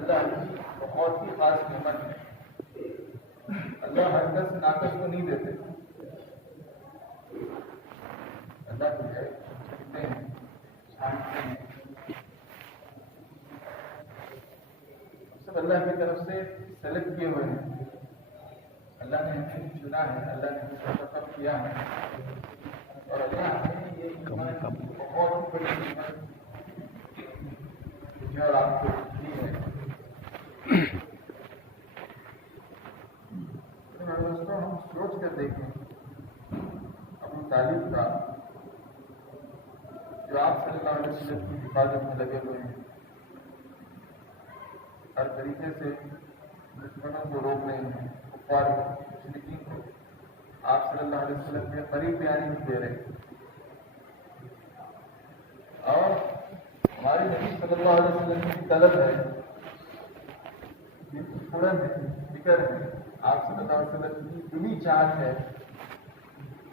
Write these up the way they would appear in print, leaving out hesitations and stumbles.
اللہ کی بہت ہی خاص نعمت ہے. اللہ ہر کس ناقص کو نہیں دیتے. اللہ جو ہے چھوٹتے ہیں، چھانٹتے ہیں، سب اللہ کی طرف سے سلیکٹ کیے ہوئے ہیں. اللہ نے ہمیں چنا ہے، اللہ نے ہمیں منتخب کیا ہے، اور اللہ ہمیں یہ ایمان بہت بڑی نعمت جو اور آپ کو دی ہے. دوستوں ہم سوچ کر دیکھیں ابو طالب کا جو آپ صلی اللہ علیہ وسلم کی حفاظت میں لگے ہوئے ہیں، ہر طریقے سے دشمنوں کو روک رہے ہیں، کفار کو، مشرکین کو آپ صلی اللہ علیہ وسلم کے قریب بھی آنے نہیں دے رہے. اور ہمارے نبی صلی اللہ علیہ وسلم کی طلب ہے، یہ فوراً فکر ہے، آپ صلی اللہ علیہ وسلم کی دلی چاہت ہے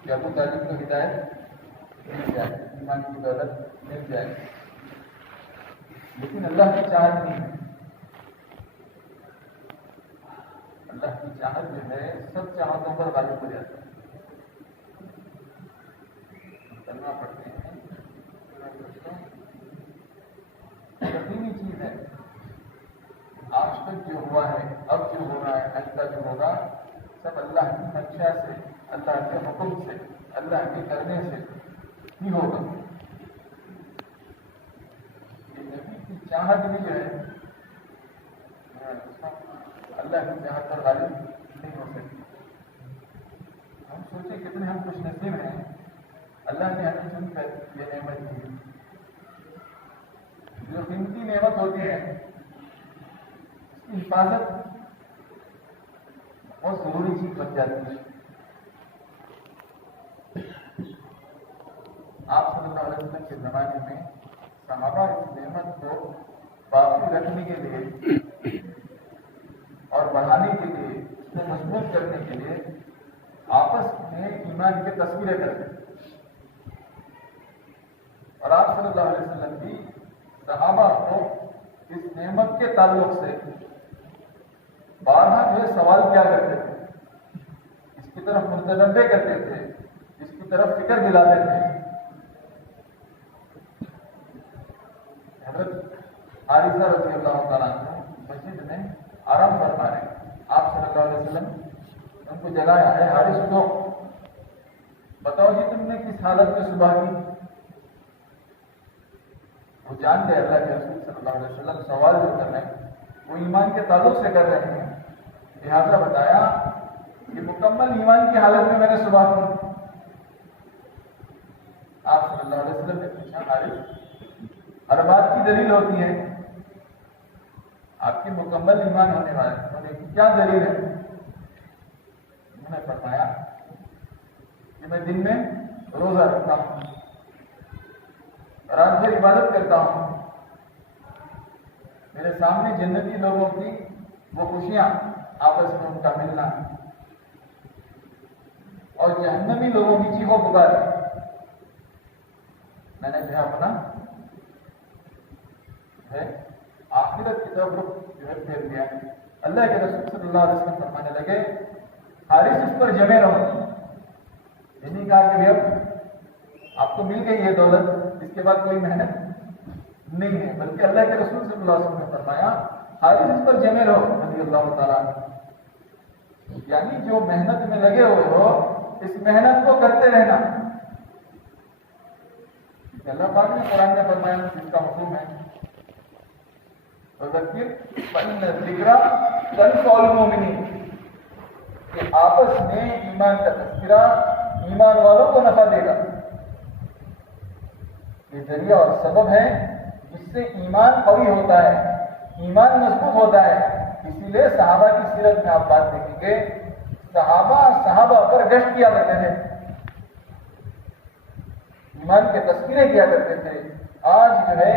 کہ ابو طالب کو ہدایت مل جائے، ایمان کی دولت مل جائے. لیکن اللہ کی چاہت نہیں ہے. اللہ کی چاہت جو ہے سب چاہتوں پر غالب ہو جاتا ہے. کرنا پڑتے ہیں یقینی چیز ہے. آج تک جو ہوا ہے، اب جو ہو رہا ہے، آئندہ جو ہوگا، سب اللہ کی منشا سے، اللہ کے حکم سے، اللہ کے کرنے سے ہی ہوگا. یہ نبی کی چاہت بھی جو ہے اللہ کی چاہت پر غالب نہیں ہو سکتی. ہم سوچیں کتنے ہم خوش نصیب ہیں، اللہ نے ہمیں چن کر یہ نعمت دی. جو قیمتی نعمت ہوتی ہے اس کی حفاظت بہت ضروری چیز بن جاتی ہے. آپ صلی اللہ علیہ وسلم کے زمانے میں صحابہ اس نعمت کو باقی رکھنے کے لیے اور بڑھانے کے لیے، اس کو مضبوط کرنے کے لیے آپس میں ایمان کے تذکرے کرتے. اور آپ صلی اللہ علیہ وسلم بھی صحابہ کو اس نعمت کے تعلق سے بارہا جو ہے سوال کیا کرتے تھے، اس کی طرف متنبع کرتے تھے، اس کی طرف فکر دلاتے تھے. حضرت حارثہ رضی اللہ تعالیٰ عنہ مسجد میں آرام فرما رہے ہیں. آپ صلی اللہ علیہ وسلم ان کو جگایا ہے، حارث اٹھو، بتاؤ جی تم نے کس حالت میں صبح کی. وہ جان گئے اللہ کے رسول صلی اللہ علیہ وسلم سوال جو کر رہے ہیں وہ ایمان کے تعلق سے کر رہے ہیں. لہٰذا بتایا کہ مکمل ایمان کی حالت میں نے صبح کی. آپ صلی اللہ علیہ وسلم نے پوچھا حارث ہر بات کی دلیل ہوتی ہے، آپ کی مکمل ایمان ہونے کی کیا دلیل ہے؟ انہوں نے فرمایا کہ میں دن میں روزہ رکھتا ہوں، رات بھر عبادت کرتا ہوں، میرے سامنے جنتی لوگوں کی وہ خوشیاں، آپس میں ان کا ملنا، اور جہنمی لوگوں کی چیخو پکار میں نے جو ہے اپنا ہے آخرت کی طرف رخ جو ہے پھیر دیا. اللہ کے رسول صلی اللہ علیہ وسلم فرمانے لگے حارث اس پر جمے رہو. یہ نہیں کہا کہ اب آپ کو مل گئی یہ دولت، اس کے بعد کوئی محنت نہیں ہے، بلکہ اللہ کے رسول صلی اللہ علیہ وسلم نے فرمایا حارث اس پر جمے رہو رضی اللہ تعالیٰ. یعنی جو محنت میں لگے ہوئے ہو اس محنت کو کرتے رہنا. اللہ پاک نے قرآن میں فرمایا جس کا حکم ہے وذکر فإن الذکر تنفع المؤمنین، کہ آپس میں ایمان کا تذکرہ ایمان والوں کو نفع دے گا. یہ ذریعہ اور سبب ہے جس سے ایمان قوی ہوتا ہے، ایمان مضبوط ہوتا ہے. اسی لیے صحابہ کی سیرت میں آپ بات دیکھیں گے، صحابہ پر گشت کیا کرتے تھے، ایمان کے تذکرے کیا کرتے تھے. آج جو ہے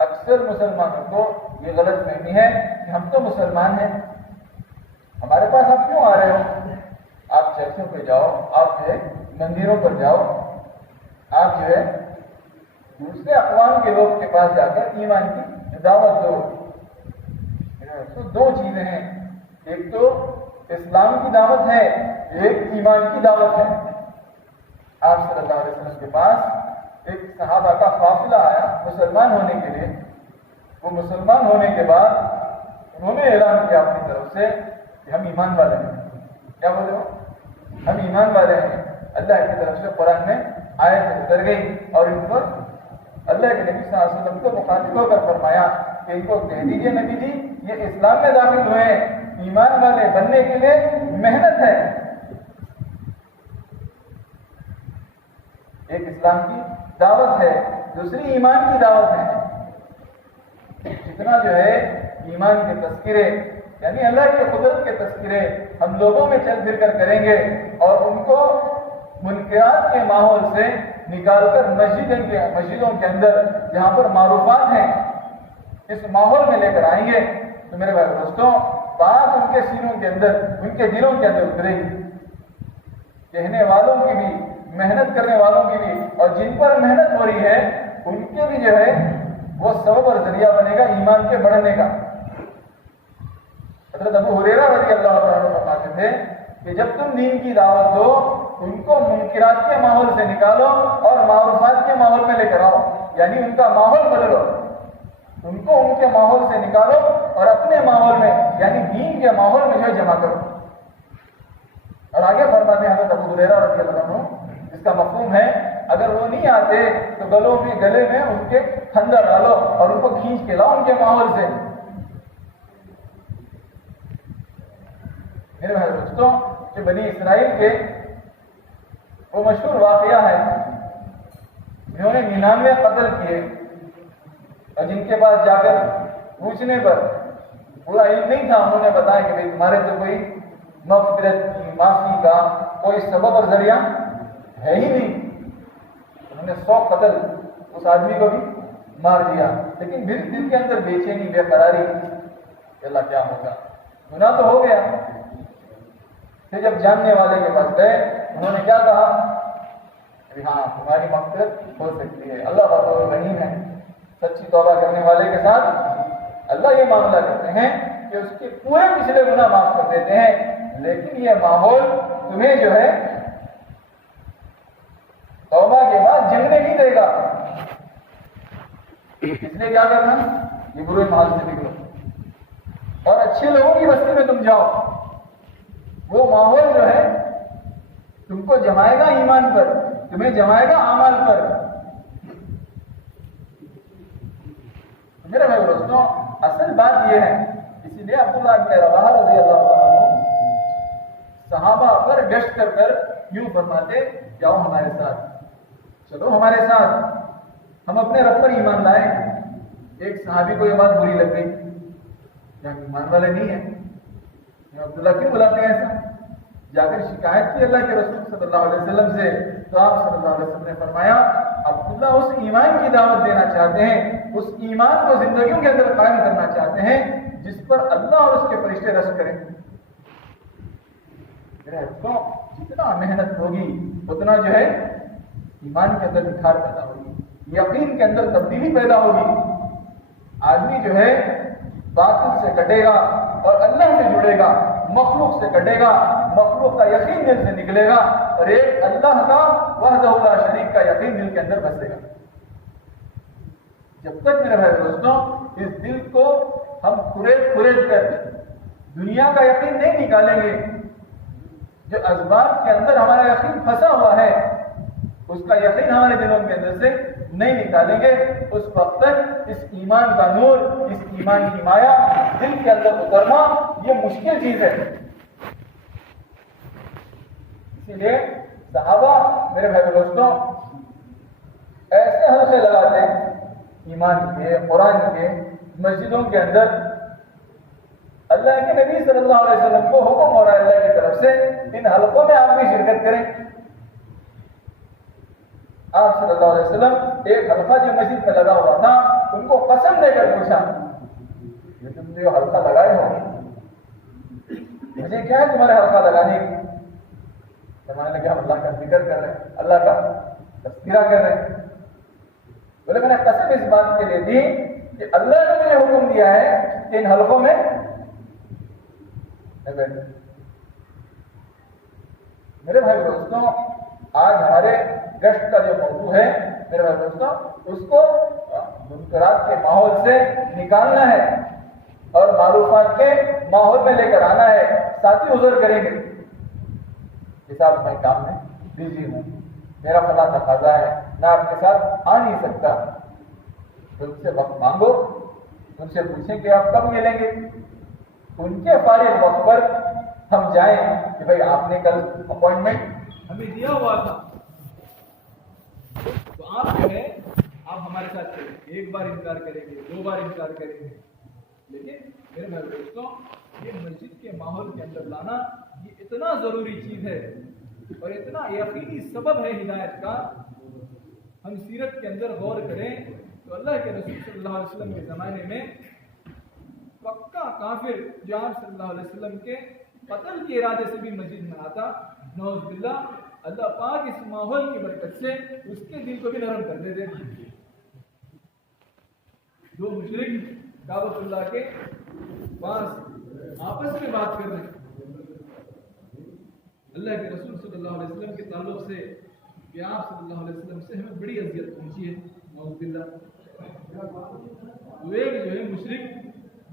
اکثر مسلمانوں کو یہ غلط فہمی ہے کہ ہم تو مسلمان ہیں، ہمارے پاس آپ کیوں آ رہے ہو؟ آپ چرچوں پہ جاؤ، آپ جو ہے مندروں پر جاؤ، آپ جو ہے دوسرے اقوام کے لوگ کے پاس جا کر ایمان کی دعوت دو. تو دو چیزیں ہیں، ایک تو اسلام کی دعوت ہے، ایک ایمان کی دعوت ہے۔ آپ صلی اللہ علیہ وسلم کے پاس ایک صحابہ کا قافلہ آیا مسلمان ہونے کے لیے۔ وہ مسلمان ہونے کے بعد انہوں نے اعلان کیا اپنی طرف سے کہ ہم ایمان والے ہیں۔ کیا بولے ہو؟ ہم ایمان والے ہیں۔ اللہ کی طرف سے قرآن میں آیت اتر گئی اور ان پر اللہ کے نبی صلی اللہ علیہ وسلم کو مخاطب ہو کر فرمایا کہ ان کو کہہ دیجیے نبی جی یہ اسلام میں داخل ہوئے ہیں، ایمان والے بننے کے لیے محنت ہے۔ ایک اسلام کی دعوت ہے، دوسری ایمان کی دعوت ہے۔ جتنا جو ہے ایمان کے تذکرے یعنی اللہ کی قدرت کے تذکرے ہم لوگوں میں چل پھر کر کریں گے اور ان کو منکرات کے ماحول سے نکال کر مسجدوں کے اندر جہاں پر معروفات ہیں اس ماحول میں لے کر آئیں گے تو میرے بھائی دوستوں بات ان کے سینوں کے اندر ان کے دلوں کے اندر اترے گی۔ کہنے والوں کی بھی محنت کرنے والوں کی بھی اور جن پر محنت ہو رہی ہے ان کے بھی جو ہے وہ سبب اور ذریعہ بنے گا ایمان کے بڑھنے کا۔ حضرت ابو ہریرہ رضی اللہ عنہ فرماتے تھے کہ جب تم دین کی دعوت دو ان کو منکرات کے ماحول سے نکالو اور معروفات کے ماحول میں لے کر آؤ، یعنی ان کا ماحول بدلو، ان کو ان کے ماحول سے نکالو اور اپنے ماحول میں یعنی دین کے ماحول میں جو جمع کرو۔ اور آگے فرماتے ہیں حضرت ابو ہریرہ رضی اللہ عنہ اس کا مفہوم ہے اگر وہ نہیں آتے تو گلے میں ان کے خندق ڈالو اور ان کو کھینچ کے لاؤ ان کے ماحول سے۔ میرے بھائی دوستوں جو بنی اسرائیل کے وہ مشہور واقعہ ہے جنہوں نے 99 قتل کیے اور جن کے پاس جا کر پوچھنے پر پورا علم نہیں تھا، انہوں نے بتایا کہ بھائی تمہارے تو کوئی مغفرت کی معافی کا کوئی سبب اور ذریعہ ہے ہی نہیں۔ انہوں نے 100 قتل اس آدمی کو بھی مار دیا، لیکن دل کے اندر بے چینی بے قراری کہ اللہ کیا ہوگا، گناہ تو ہو گیا۔ پھر جب جاننے والے کے پاس گئے انہوں نے کیا کہا کہ ہاں تمہاری مغفرت ہو سکتی ہے، اللہ بہت رحیم ہے۔ سچی توبہ کرنے والے کے ساتھ اللہ یہ معاملہ کرتے ہیں کہ اس کے پورے پچھلے گناہ معاف کر دیتے ہیں، لیکن یہ ماحول تمہیں جو ہے توبہ کے بعد جنگنے نہیں دے گا۔ اس لیے کیا کرنا، یہ برے ماحول سے نکلو اور اچھے لوگوں کی بستی میں تم جاؤ۔ وہ ماحول جو ہے تم کو جمائے گا ایمان پر، تمہیں جمائے گا اعمال پر۔ میرے بھائی دوستوں اصل بات یہ ہے، اسی لیے عبداللہ بن رواحہ رضی اللہ عنہ صحابہ پر گشت کر یوں فرماتے جاؤ ہمارے ساتھ، چلو ہمارے ساتھ، ہم اپنے رب پر ایمان لائیں۔ ایک صحابی کو یہ بات بری لگ گئی، یہاں ایمان والے نہیں ہیں، عبداللہ کیوں بلاتے ہیں ایسا؟ جا کر شکایت کی اللہ کے رسول صلی اللہ علیہ وسلم سے، تو آپ صلی اللہ علیہ وسلم نے فرمایا عبداللہ اس ایمان کی دعوت دینا چاہتے ہیں، اس ایمان کو زندگیوں کے اندر قائم کرنا چاہتے ہیں جس پر اللہ اور اس کے فرشتے رشک کریں۔ جتنا محنت ہوگی اتنا جو ہے ایمان کے اندر نکھار پیدا ہوگی، یقین کے اندر تبدیلی پیدا ہوگی۔ آدمی جو ہے باطل سے کٹے گا اور اللہ سے جڑے گا، مخلوق سے کٹے گا، مخلوق کا یقین دل سے نکلے گا اور ایک اللہ کا وحدہ لا شریک کا یقین دل کے اندر بسے گا۔ جب تک میرے بھائی دوستوں اس دل کو ہم کھرید کر دنیا کا یقین نہیں نکالیں گے، جو اسباب کے اندر ہمارا یقین پھنسا ہوا ہے اس کا یقین ہمارے دلوں کے اندر سے نہیں نکالیں گے، اس وقت تک اس ایمان کا نور، اس ایمان کی مایا دل کے اندر اترنا یہ مشکل چیز ہے۔ اسی لیے صحابہ میرے بھائی دوستوں ایسے حلقے لگاتے ایمان کے، قرآن کے، مسجدوں کے اندر اللہ کے نبی صلی اللہ علیہ وسلم کو حکم ہو رہا ہے اللہ کی طرف سے ان حلقوں میں آپ بھی شرکت کریں۔ آپ صلی اللہ علیہ وسلم ایک حلقہ جو مسجد میں لگا ہوا تھا ان کو قسم دے کر پوچھا یہ تم جو حلقہ لگائے ہو مجھے کیا ہے تمہارے حلقہ لگانے کی؟ فرمانے لگے ہم اللہ کا ذکر کر رہے ہیں، اللہ کا تذکرہ کر رہے ہیں۔ بولے میں نے قسم اس بات کے لیے دی کہ اللہ نے مجھے حکم دیا ہے کہ ان حلقوں میں میرے بھائی دوستوں، آج ہمارے گشت کا جو موضوع ہے میرے بھائی دوستوں، اس کو منکرات کے ماحول سے نکالنا ہے اور معروفات کے ماحول میں لے کر آنا ہے۔ ساتھی عذر کریں گے کہ صاحب میں کام میں بزی ہوں، میرا فلاں تقاضا ہے، میں آپ کے ساتھ آ نہیں سکتا، تو ان سے وقت مانگو، ان سے پوچھیں کہ آپ کب ملیں گے، ان کے فارغ وقت پر ہم جائیں کہ بھائی آپ نے کل اپوائنٹمنٹ ہمیں دیا ہوا تھا، تو آپ جو ہے آپ ہمارے ساتھ چلیں۔ ایک بار انکار کریں گے، 2 بار انکار کریں گے، لیکن میرے بھائی دوستوں، یہ مسجد کے ماحول کے اندر لانا یہ اتنا ضروری چیز ہے اور اتنا یقینی سبب ہے ہدایت کا۔ ہم سیرت کے اندر غور کریں تو اللہ کے رسول صلی اللہ علیہ وسلم کے زمانے میں پکا کافر جو آپ صلی اللہ علیہ وسلم کے قتل کے ارادے سے بھی مسجد میں آتا، نعوذ باللہ، اللہ پاک اس ماحول کی برکت سے اس کے دل کو بھی نرم کر دیتے۔ 2 مشرک کعبۃ اللہ کے پاس آپس میں بات کر رہے ہیں، اللہ کے رسول صلی اللہ علیہ وسلم کے تعلق سے کہ آپ صلی اللہ علیہ وسلم سے ہمیں بڑی اذیت پہنچی ہے، نعوذ باللہ۔ وہ ایک جو ہے مشرک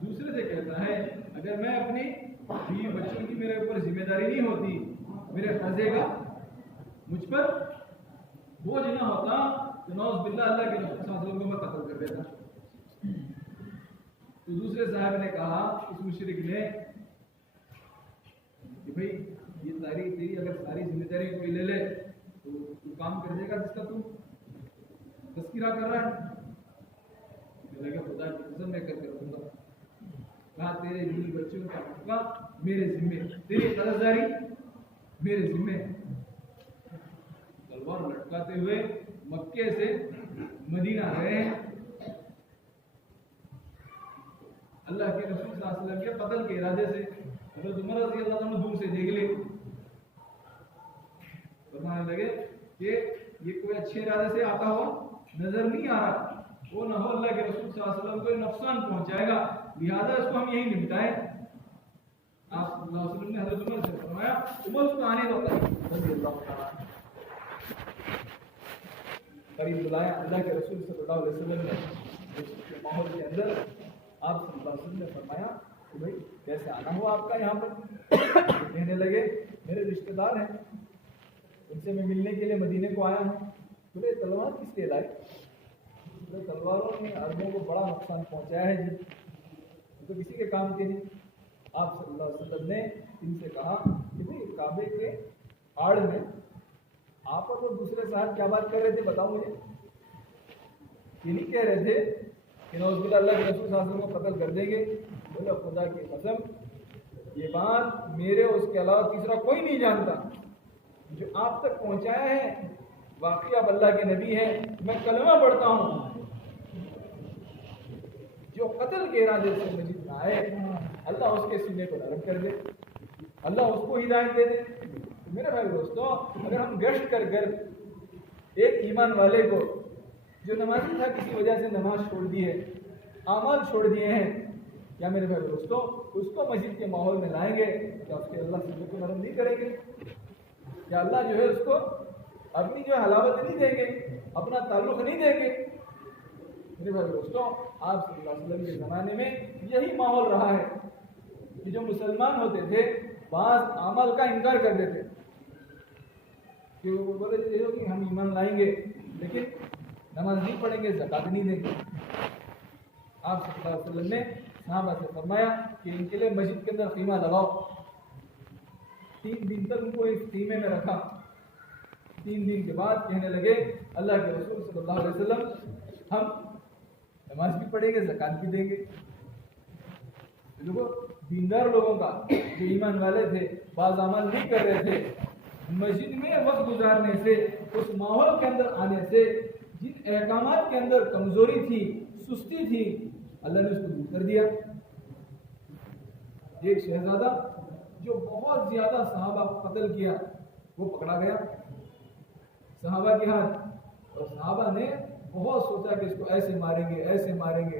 دوسرے سے کہتا ہے اگر میں اپنی بیوی بچوں کی میرے اوپر ذمہ داری نہیں ہوتی، میرے قرضے کا مجھ پر بوجھ نہ ہوتا تو نعوذ باللہ اللہ کے رسول صلی اللہ علیہ وسلم کو میں قتل کر دیتا۔ تو دوسرے صاحب نے کہا، اس مشرک نے کہ بھائی یہ ساری تیری اگر ساری ذمہ داری کوئی لے لے تو کام کر دے گا جس کا تو تذکرہ کر رہا ہے؟ لگا خدا کی قسم میں کر کے رکھوں گا، کہا تیرے بیوی بچوں کا حقوق میرے ذمے، تیری قرضداری میرے ذمے۔ تلوار لٹکاتے ہوئے مکے سے مدینہ گئے، اللہ کے رسول صلی اللہ علیہ وسلم کے قتل کے ارادے سے۔ حضرت عمر رضی اللہ عنہ دور سے دیکھ لے، فرمانے لگے کہ یہ کوئی اچھے ارادے سے آتا ہوا نظر نہیں آ رہا، وہ نہ ہو اللہ کے رسول صلی اللہ علیہ وسلم کو نقصان پہنچائے گا، لہذا اس کو ہم یہی نمٹائیں۔ آپ صلی اللہ علیہ وسلم نے حضرت عمر سے فرمایا، عمر اس کو آنے دو رضی اللہ تعالیٰ قریب بلایا۔ اللہ کے رسول صلی اللہ علیہ وسلم نے ماحول کے اندر آپ صلی اللہ علیہ وسلم نے فرمایا کہ بھائی کیسے آنا ہوا آپ کا یہاں پر؟ کہنے لگے میرے رشتہ دار ہیں، ان سے میں ملنے کے لیے مدینے کو آیا ہوں۔ بولے تلوار کس کے لائے؟ بولے تلواروں نے عربوں کو بڑا نقصان پہنچایا ہے جی، تو کسی کے کام کے نہیں۔ آپ صلی اللہ علیہ وسلم نے ان سے کہا کہ بھائی کعبے کے آڑ میں آپ اور وہ دوسرے صاحب کیا بات کر رہے تھے بتاؤ مجھے؟ یہ نہیں کہہ رہے تھے کہ نعوذ باللہ اللہ کے رسول صلی اللہ علیہ وسلم کو قتل کر دیں گے؟ بولے خدا کی قسم یہ بات میرے اس کے علاوہ تیسرا کوئی نہیں جانتا، جو آپ تک پہنچایا ہے واقعی آپ اللہ کے نبی ہیں، میں کلمہ پڑھتا ہوں، جو قتل کے ارادے سے مسجد میں آئے اللہ اس کے سینے کو نرم کر دے، اللہ اس کو ہدایت دے دے۔ میرے بھائی دوستو، اگر ہم گشت کر کر ایک ایمان والے کو جو نمازی تھا کسی وجہ سے نماز چھوڑ دی ہے، اعمال چھوڑ دیے ہیں، یا میرے بھائی دوستو اس کو مسجد کے ماحول میں لائیں گے کیا اس کے اللہ سینے کو نرم نہیں کریں گے؟ یا اللہ جو ہے اس کو اپنی جو حلاوت نہیں دیں گے، اپنا تعلق نہیں دیں گے؟ میرے بھائی دوستو، آپ صلی اللہ علیہ وسلم کے زمانے میں یہی ماحول رہا ہے کہ جو مسلمان ہوتے تھے بعض اعمال کا انکار کر دیتے کہ وہ بولے کہ ہم ایمان لائیں گے لیکن نماز نہیں پڑھیں گے، زکات نہیں دیں گے۔ آپ صلی اللہ علیہ وسلم نے صحابہ سے فرمایا کہ ان کے لیے مسجد کے اندر خیمہ لگاؤ۔ 3 دن تک ان کو اس خیمے میں رکھا۔ 3 دن کے بعد کہنے لگے اللہ کے رسول صلی اللہ علیہ وسلم ہم نماز بھی پڑھیں گے، زکات بھی دیں گے۔ دیکھو دیندار لوگوں کا جو ایمان والے تھے بعض عمل نہیں کر رہے تھے، مسجد میں وقت گزارنے سے، اس ماحول کے اندر آنے سے جن احکامات کے اندر کمزوری تھی، سستی تھی، اللہ نے اس کو دور کر دیا۔ ایک شہزادہ جو بہت زیادہ صحابہ کو قتل کیا وہ پکڑا گیا صحابہ کے ہاتھ، اور صحابہ نے بہت سوچا کہ اس کو ایسے ماریں گے ایسے ماریں گے،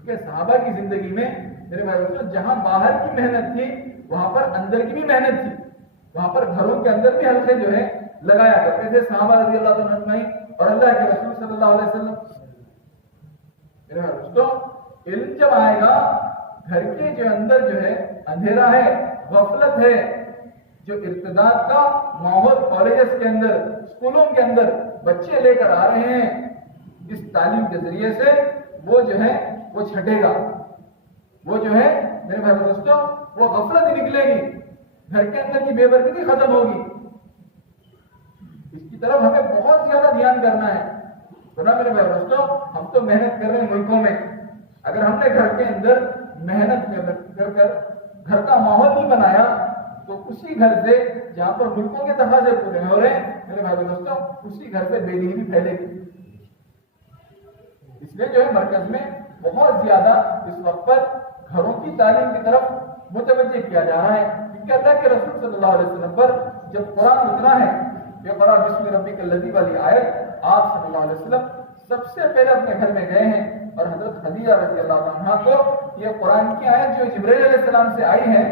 کیونکہ صحابہ کی زندگی میں میرے بھائی دوستوں جہاں باہر کی محنت تھی وہاں پر اندر کی بھی محنت تھی. وہاں پر گھروں کے اندر بھی حلقے جو ہے لگایا کرتے تھے صحابہ رضی اللہ عنہ اجمعین اور اللہ کے رسول صلی اللہ علیہ وسلم. میرے بھائی دوستوں علم جب آئے گا گھر کے جو اندر جو ہے اندھیرا ہے, غفلت ہے, جو ارتداد کا ماحول کالجز کے اندر اسکولوں کے اندر بچے لے کر آ رہے ہیں, اس تعلیم کے ذریعے سے وہ جو ہے وہ چھٹے گا. وہ جو ہے میرے بھائی دوستوں وہ غفلت نکلے گی, گھر کے اندر کی بے برکتی ختم ہوگی. اس کی طرف ہمیں بہت زیادہ دھیان کرنا ہے. ورنہ میرے بھائی دوستوں ہم تو محنت کر رہے ہیں ملکوں میں, اگر ہم نے گھر کے اندر محنت کر کر گھر کا ماحول نہیں بنایا تو اسی گھر سے جہاں پر ملکوں کے تقاضے پورے ہو رہے ہیں میرے بھائی دوستوں اسی گھر سے بے دینی پھیلے گی. اس لیے جو ہے مرکز میں بہت زیادہ اس وقت پر گھروں کی تعلیم کی طرف متوجہ کیا جا رہا ہے, کیونکہ اللہ کے رسول صلی اللہ علیہ وسلم پر جب قرآن اترا ہے اقرأ بسم ربک الذی والی آیت آپ صلی اللہ علیہ وسلم سب سے پہلے اپنے گھر میں گئے ہیں اور حضرت خدیجہ رضی اللہ عنہا کو یہ قرآن کی آیت جو جبرائیل علیہ السلام سے آئی ہے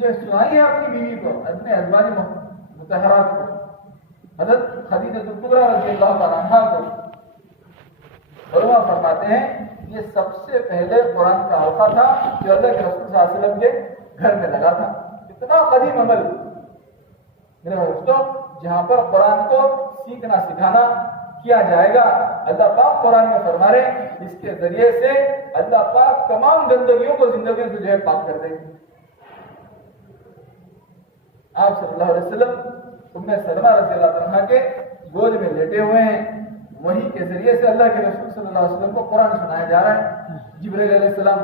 یہ سنائی ہے اپنی بیوی کو, اپنے ازواج مطہرات کو, حضرت خدیجہ کبریٰ رضی اللہ عنہا کو. علماء فرماتے ہیں یہ سب سے پہلے قرآن کا حلقہ تھا جو اللہ کے رسول صلی اللہ علیہ وسلم کے گھر میں لگا تھا. اتنا قدیم عمل میرے دوستوں جہاں پر قرآن کو سیکھنا سکھانا کیا جائے گا. اللہ پاک قرآن میں فرما رہے اس کے ذریعے سے اللہ پاک تمام گندگیوں کو زندگی سے جو ہے پاک کر دیں گے. آپ صلی اللہ علیہ وسلم ام سلمہ رضی اللہ عنہا کے گود میں لیٹے ہوئے ہیں, وہی کے ذریعے سے اللہ کے رسول صلی اللہ علیہ وسلم کو قرآن سنایا جا رہا ہے. جبرائیل علیہ السلام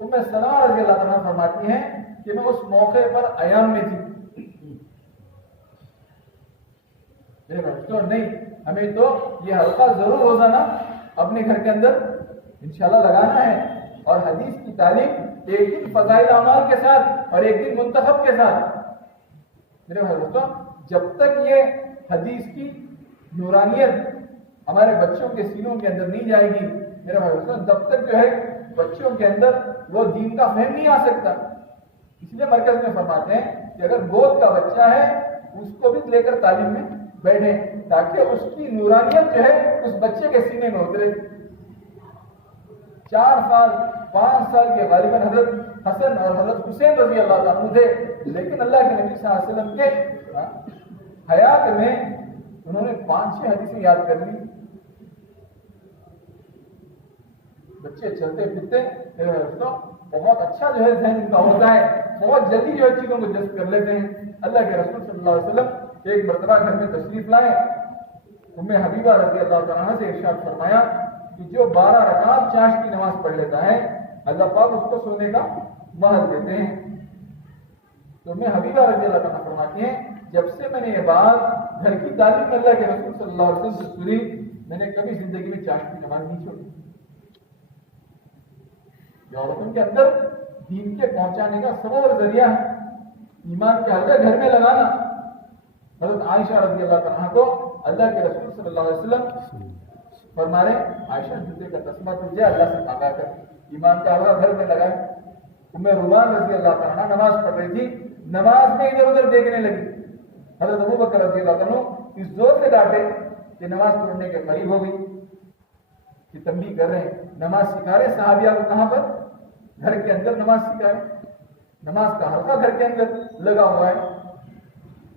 ام سلمہ رضی اللہ عنہا فرماتی ہیں کہ میں اس موقع پر ایام میں تھی. نہیں ہمیں تو یہ حلقہ ضرور روزانہ اپنے گھر کے اندر انشاءاللہ لگانا ہے اور حدیث کی تعلیم ایک دن فضائل اعمال کے ساتھ اور ایک دن منتخب کے ساتھ. میرے دوستوں جب تک یہ حدیث کی نورانیت ہمارے بچوں کے سینوں کے اندر نہیں جائے گی میرے دوستوں تب تک جو ہے بچوں کے اندر وہ دین کا فہم نہیں آ سکتا. اس لیے مرکز میں فرماتے ہیں کہ اگر گود کا بچہ ہے اس کو بھی لے کر تعلیم میں بیٹھے تاکہ اس کی نورانیت جو ہے اس بچے کے سینے میں اترے. 4 سال 5 سال کے غالباً حضرت حسن اور حضرت حسین رضی اللہ عنہ تھے, لیکن اللہ کے نبی صلی اللہ علیہ وسلم کے حیات میں انہوں نے 5-6 حدیثیں یاد کر لی. بچے چلتے پھرتے بہت اچھا جو ہے ذہن ان کا ہوتا ہے, بہت جلدی جو ہے چیزوں کو جذب کر لیتے ہیں. اللہ کے رسول صلی اللہ علیہ وسلم ایک مرتبہ گھر میں تشریف لائے, ام حبیبہ رضی اللہ عنہا سے ارشاد فرمایا کہ جو 12 رکعت چاش کی نماز پڑھ لیتا ہے اللہ پاک اس کو سونے کا مہر دیتے ہیں. تو ام حبیبہ رضی اللہ عنہا فرماتی ہیں جب سے میں نے یہ بات گھر کی تعلیم میں اللہ کے رسول صلی اللہ علیہ وسلم سے سنی میں نے کبھی زندگی میں چاش کی نماز نہیں چھوڑی. عورتوں کے اندر دین کے پہنچانے کا سب اور ذریعہ ہے ایمان کے حلقہ گھر میں لگانا. حضرت عائشہ رضی اللہ عنہا کو اللہ کے رسول صلی اللہ علیہ وسلم فرما رہے عائشہ جوتے کا تسمہ تجھے اللہ سے مانگا کر ایمان کا حلقہ گھر میں لگائے. ام رومان رضی اللہ عنہا نماز پڑھ رہی تھی, نماز میں ادھر ادھر دیکھنے لگی. حضرت ابوبکر رضی اللہ عنہ اس زور سے ڈانٹے کہ نماز پڑھنے کے قریب ہو گئی کہ تنبیہ کر رہے ہیں نماز سکھا رہے صحابیہ کو کہاں پر گھر کے اندر نماز سکھائے, نماز کا حلقہ گھر کے اندر لگا ہوا ہے.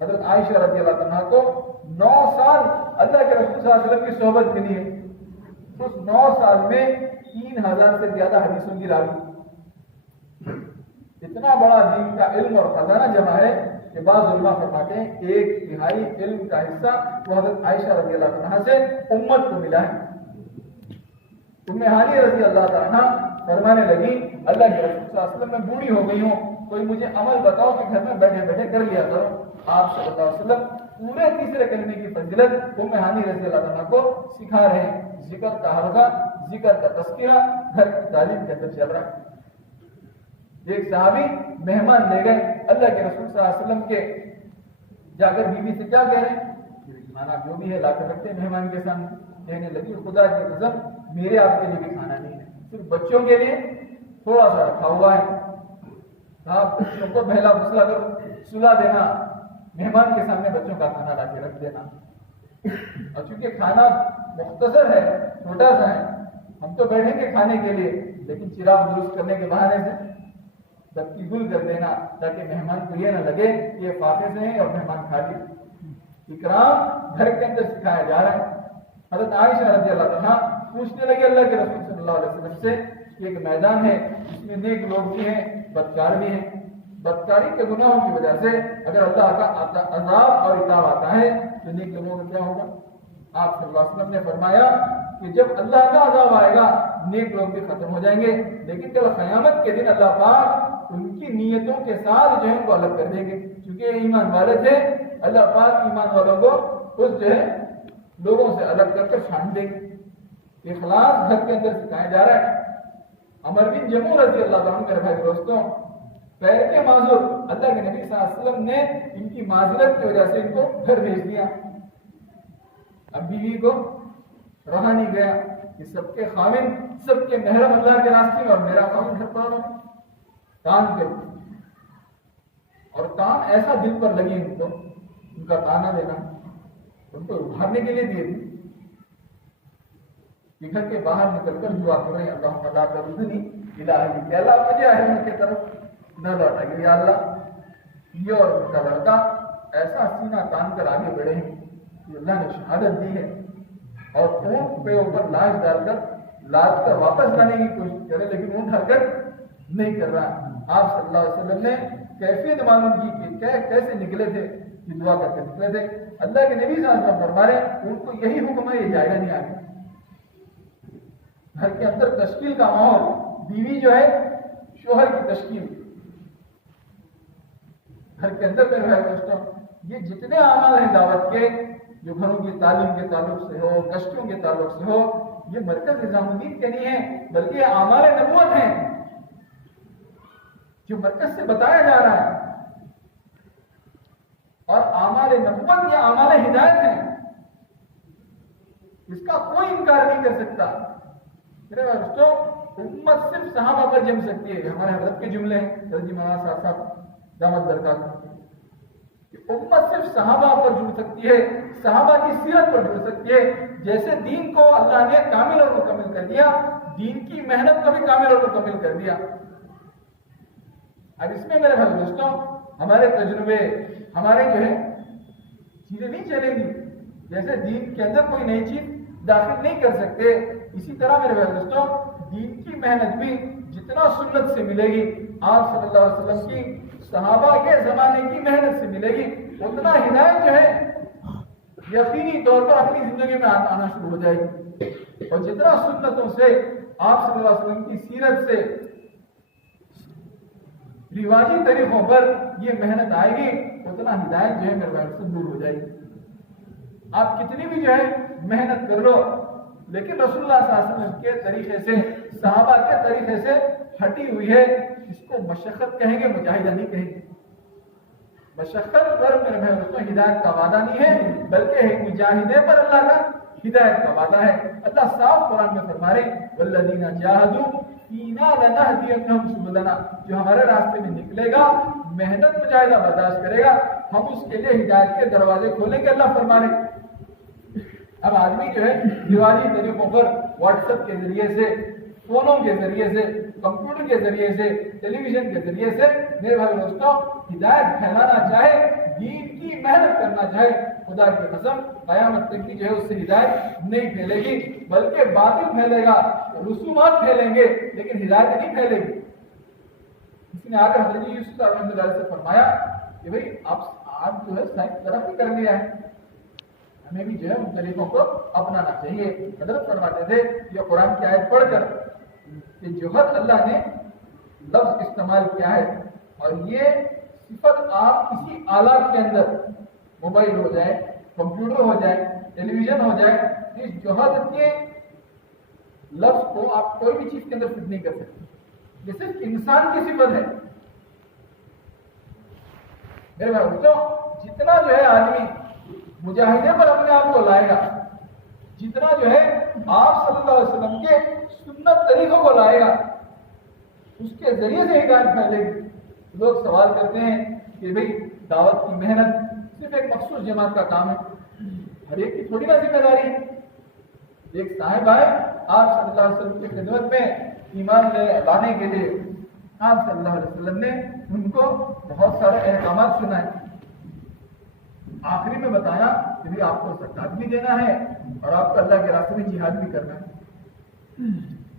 حضرت عائشہ رضی اللہ عنہا کو 9 سال اللہ کے رسول صلی اللہ علیہ وسلم کی صحبت ملی ہے. اس 9 سال میں 3000 سے زیادہ حدیثوں کی راوی. اتنا بڑا دین کا علم اور خزانہ جمع ہے کہ بعض علماء فرماتے ہیں 1/3 علم کا حصہ وہ حضرت عائشہ رضی اللہ عنہا سے امت کو ملا ہے. ام ہانی رضی اللہ عنہا فرمانے لگی اللہ کے رسول صلی اللہ علیہ وسلم میں بوڑھی ہو گئی ہوں, کوئی مجھے عمل بتاؤ کہ گھر میں بیٹھے بیٹھے کر لیا کرو. آپ صلی اللہ علیہ وسلم پورے تیسرے کلمے کی فضیلت ام ہانی رضی اللہ عنہ کو سکھا رہے ہیں. ذکر کا حلقہ, ذکر کا تذکرہ گھر کی تعلیم کے اندر چل رہا ہے. ایک صحابی مہمان لے گئے اللہ کے رسول صلی اللہ علیہ وسلم کے, جا کر بیوی سے کیا کہہ رہے ہیں کھانا جو بھی ہے لا کر رکھتے ہیں مہمان کے سامنے. کہنے لگی خدا کی قسم میرے آپ کے لیے بھی کھانا نہیں ہے, صرف بچوں کے لیے تھوڑا سا رکھا ہوا ہے. آپ بچوں کو بہلا پھسلا کر سلا دینا, مہمان کے سامنے بچوں کا کھانا لا کے رکھ دینا. اور چونکہ کھانا مختصر ہے, چھوٹا سا ہے, ہم تو بیٹھیں گے کھانے کے لیے, لیکن چراغ درست کرنے کے بہانے سے بتی گل کر دینا تاکہ مہمان کو یہ نہ لگے کہ یہ فاقے سے ہیں اور مہمان کھا لی. اکرام گھر کے اندر سکھایا جا رہا ہے. حضرت عائشہ رضی اللہ عنہا پوچھنے لگے اللہ کے رسول صلی اللہ علیہ وسلم سے کہ ایک میدان ہے جس میں نیک لوگ بھی ہیں, بدکار بھی ہیں. بدکاری کے گناہوں کی وجہ سے اگر اللہ کا عذاب اور عقاب آتا ہے تو نیک لوگوں کا کیا ہوگا؟ آپ صلی اللہ علیہ وسلم نے فرمایا کہ جب اللہ کا عذاب آئے گا نیک لوگ بھی ختم ہو جائیں گے, لیکن کل قیامت کے دن اللہ پاک ان کی نیتوں کے ساتھ جو ہے ان کو الگ کر دیں گے. چونکہ یہ ایمان والے تھے, اللہ پاک ایمان والوں کو اس جو ہے لوگوں سے الگ کر چھان دیں گے. اخلاص گھر کے اندر سکھایا جا رہا ہے. عمر بن جموع رضی اللہ عنہ میرے بھائی دوستوں, پیر کے معذور, اللہ کے نبی صلی اللہ علیہ وسلم نے ان کی معذرت کی وجہ سے ان کو گھر بھیج دیا. اب بیوی کو رہا نہیں گیا کہ سب کے خاوند, سب کے محرم اللہ کے راستے میں, اور میرا خاوند گھر پر رہا. کان کے اور کان ایسا دل پر لگی ان کو, ان کا تانا دینا, ان کو ابھارنے کے لیے دیے تھے کہ گھر کے باہر نکل کر دعا کریں, اللہ لا تردنی الی اہلی, کہ اللہ مجھے اہل کی طرف نہ لوٹا کہ یا اللہ یہ اور ان کا لڑکا ایسا سینہ تان کر آگے بڑھے ہیں کہ اللہ نے شہادت دی ہے, اور اونٹ پہ اوپر لاش ڈال کر لاد کر واپس لانے کی کوشش کرے, لیکن اونٹ حرکت نہیں کر رہا. آپ صلی اللہ علیہ وسلم نے کیفیت معلوم کی کہ کیسے نکلے تھے, کہ دعا کر کے نکلے تھے. اللہ کے نبی صلی اللہ علیہ وسلم فرما رہے ہیں ان کو یہی حکم ہے, یہ جائے گا نہیں آگے. گھر کے اندر تشکیل کا ماحول, بیوی جو ہے شوہر کی تشکیل, گھر کے اندر میرے بھائی دوستوں یہ جتنے اعمال ہیں دعوت کے, جو گھروں کی تعلیم کے تعلق سے ہو, گشتوں کے تعلق سے ہو, یہ مرکز نظام الدین کے نہیں ہے, بلکہ یہ اعمال نبوت ہیں جو مرکز سے بتایا جا رہا ہے. اور اعمال نبوت یا اعمال ہدایت ہیں, اس کا کوئی انکار نہیں کر سکتا. میرے دوستوں امت صرف صحابہ پر جم سکتی ہے. ہمارے حضرت کے جملے ہیں حضرت مولانا صاحب دامت برکات, امت صرف صحابہ پر جڑ سکتی ہے, صحابہ کی سیرت پر جڑ سکتی ہے. جیسے دین کو اللہ نے کامل اور مکمل کر دیا, دین کی محنت کو بھی کامل اور مکمل کر دیا. اب اس میں میرے بھائی دوستوں ہمارے تجربے, ہمارے جو ہے چیزیں نہیں چلیں گی. جیسے دین کے اندر کوئی نئی چیز داخل نہیں کر سکتے, اسی طرح میرے بھائی دوستوں دین کی محنت بھی جتنا سنت سے ملے گی, آپ صلی اللہ علیہ وسلم کی, صحابہ کے زمانے کی محنت سے ملے گی, اتنا ہدایت جو ہے یقینی طور پر اپنی زندگی میں آنا شروع ہو جائے گی. اور جتنا سنتوں سے, آپ صلی اللہ علیہ وسلم کی سیرت سے, رواجی طریقوں پر یہ محنت آئے گی, اتنا ہدایت جو ہے میرے بھائی سے دور ہو جائے گی. آپ کتنی بھی جو ہے محنت کر لو, لیکن رسول اللہ صلی اللہ علیہ وسلم کے طریقے سے, صحابہ کے طریقے سے ہٹی ہوئی ہے, اس کو مشقت کہیں گے, مجاہدہ نہیں کہیں گے. مشقت پر میرے بھائی دوستوں ہدایت کا وعدہ نہیں ہے, بلکہ مجاہدے پر اللہ کا ہدایت کا وعدہ ہے. اللہ صاف قرآن میں فرما رہے والذین جاہدوا فینا لنہدینہم سبلنا, جو ہمارے راستے میں نکلے گا, محنت مجاہدہ برداشت کرے گا, ہم اس کے لیے ہدایت کے دروازے کھولیں گے. اللہ فرما رہے. اب آدمی جو ہے رواجی طریقوں پر واٹس ایپ کے ذریعے سے, فونوں کے ذریعے سے, کمپیوٹر کے ذریعے سے, ٹیلی ویژن کے ذریعے سے میرے بھائی دوستوں ہدایت پھیلانا چاہے, دین کی محنت کرنا چاہے, خدا کی قسم قیامت تک کی جو ہے اس سے ہدایت نہیں پھیلے گی, بلکہ باطل پھیلے گا, رسومات پھیلیں گے, لیکن ہدایت نہیں پھیلے گی. اس نے آگے حضرت یوسف رحمۃ اللہ علیہ سے فرمایا کہ بھائی آپ جو ہے سائنس ترقی کر لیا ہے, ہمیں بھی جو ہے ان طریقوں کو اپنانا چاہیے. حضرت فرماتے تھے یہ قرآن کی آیت پڑھ کر کہ جوہر اللہ نے لفظ استعمال کیا ہے, اور یہ صفت آپ کسی آلات کے اندر, موبائل ہو جائے, کمپیوٹر ہو جائے, ٹیلی ویژن ہو جائے, اس جوہر کے لفظ کو آپ کوئی بھی چیز کے اندر فٹ نہیں کر سکتے. یہ صرف انسان کی صفت ہے. میرے بھائی تو جتنا جو ہے آدمی مجاہدے پر اپنے آپ کو لائے گا, جتنا جو ہے آپ صلی اللہ علیہ وسلم کے سنت طریقوں کو لائے گا اس کے ذریعے سے ہدایت پھیلے گی. لوگ سوال کرتے ہیں کہ بھئی دعوت کی محنت صرف ایک مخصوص جماعت کا کام ہے, ہر ایک کی تھوڑی نہ ذمہ داری ہے. ایک صاحب آئے آپ صلی اللہ علیہ وسلم کی خدمت میں ایمان لانے کے لیے, آپ صلی اللہ علیہ وسلم نے ان کو بہت سارے احکامات سنائے. آخری میں بتایا کہ بھی آپ کو زکات بھی دینا ہے اور آپ کو اللہ کے راستے میں جہاد بھی کرنا ہے.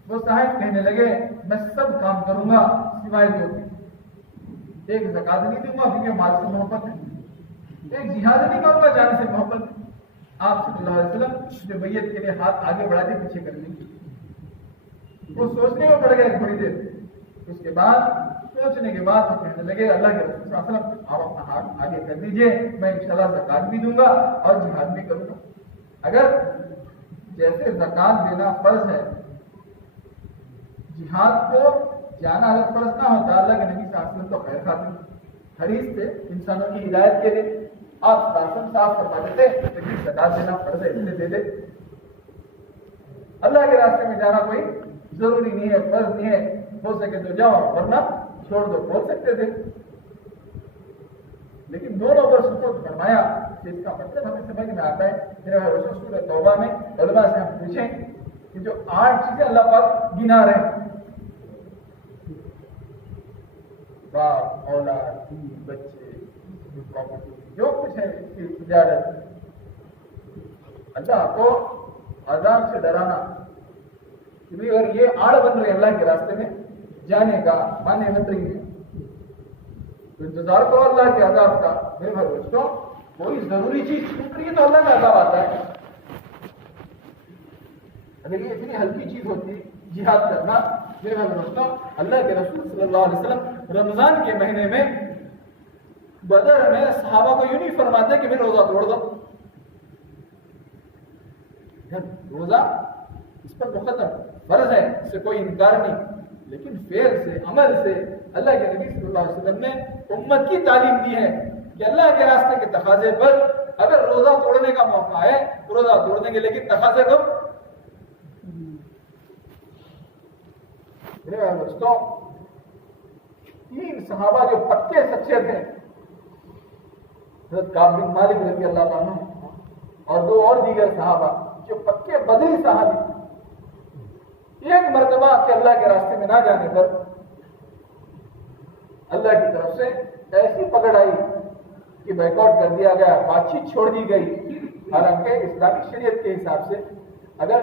وہ صاحب کہنے لگے میں سب کام کروں گا سوائے دو, ایک زکات نہیں دوں گا کیونکہ مال سے محبت ہے, ایک جہاد نہیں کروں گا جان سے محبت ہے. آپ صلی اللہ علیہ وسلم جو بیعت کے لیے ہاتھ آگے بڑھاتے پیچھے کر لیں گے. وہ سوچنے میں پڑ گئے تھوڑی دیر. اس کے بعد سوچنے کے بعد وہ کہنے لگے اللہ کے رسول صلی اللہ علیہ وسلم آپ اپنا ہاتھ آگے کر دیجئے, میں انشاءاللہ زکات بھی دوں گا اور جہاد بھی کروں گا. اگر جیسے زکات دینا فرض ہے, جہاد کو جانا اگر فرض نہ ہوتا اللہ کے نبی صلی اللہ علیہ وسلم تو خیر خاطر حدیث سے انسانوں کی ہدایت کے لیے آپ صاف فرما دیتے لیکن زکات دینا فرض ہے اس لیے دے دے. اللہ کے راستے میں جانا کوئی ضروری نہیں ہے, فرض نہیں ہے, ہو سکے تو جاؤ ورنہ چھوڑ دو, بول سکتے تھے. لیکن دونوں پر سپورٹ فرمایا کہ اس کا مطلب ہمیں سمجھ میں آتا ہے. سورہ توبہ میں علماء سے ہم پوچھیں کہ جو 8 چیزیں اللہ پاک گنا رہے ہیں, باپ, اولاد, بچے, پراپرٹی, جو کچھ ہے اس کی تجارت, اللہ کو عذاب سے ڈرانا کہ اگر یہ آڑ بن رہے اللہ کے راستے میں جانے کا, مانے بن رہی ہے تو انتظار کرو اللہ کے عذاب کا. میرے بھائی دوستوں, کوئی ضروری چیز چھوٹ رہی ہے تو اللہ کا عذاب آتا ہے. اگر یہ اتنی ہلکی چیز ہوتی جہاد کرنا, میرے بھائی دوستوں اللہ کے رسول صلی اللہ علیہ وسلم رمضان کے مہینے میں بدر میں صحابہ کو یوں نہیں فرماتے کہ میں روزہ توڑ دو. روزہ اس پر مقدم فرض ہے, اس سے کوئی انکار نہیں, لیکن فعل سے, عمل سے اللہ کے نبی صلی اللہ علیہ وسلم نے امت کی تعلیم دی ہے کہ اللہ کے راستے کے تقاضے پر اگر روزہ توڑنے کا موقع ہے تو روزہ توڑ دیں گے, لیکن تقاضے کو دوستوں 3 صحابہ جو پکے سچے تھے, حضرت کعب بن مالک رضی اللہ عنہ اور 2 اور دیگر صحابہ جو پکے بدری صحابی, ایک مرتبہ کہ اللہ کے راستے میں نہ جانے پر اللہ کی طرف سے ایسی پکڑ آئی کہ بیک آؤٹ کر دیا گیا, بات چیت چھوڑ دی گئی. حالانکہ اسلامی شریعت کے حساب سے اگر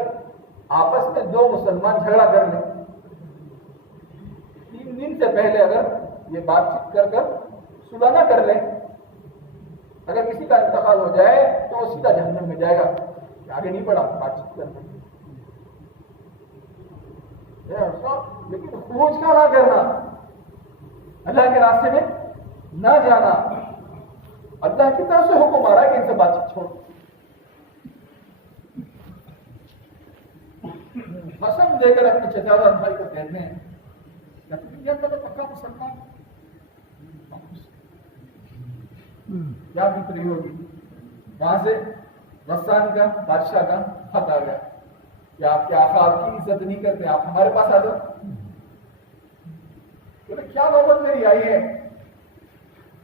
آپس میں 2 مسلمان جھگڑا کر لیں 3 دن سے پہلے اگر یہ بات چیت کر صلح نہ کر لیں, اگر کسی کا انتقال ہو جائے تو وہ سیدھا جہنم میں جائے گا, آگے نہیں پڑا بات چیت کرنا. لیکن خروج کا نہ کرنا, اللہ کے راستے میں نہ جانا, اللہ کی طرف سے حکم آ رہا ہے کہ ان سے بات چیت چھوڑ. قسم دے کر اپنے چچا بھائی کو کہتے ہیں پکا مسلمان کیا بکری ہوگی. وہاں سے غسان کا بادشاہ کا خط آ گیا کہ آپ کے آقا آپ کی عزت نہیں کرتے, آپ ہمارے پاس آ جاؤ. کیا نوبت میری آئی ہے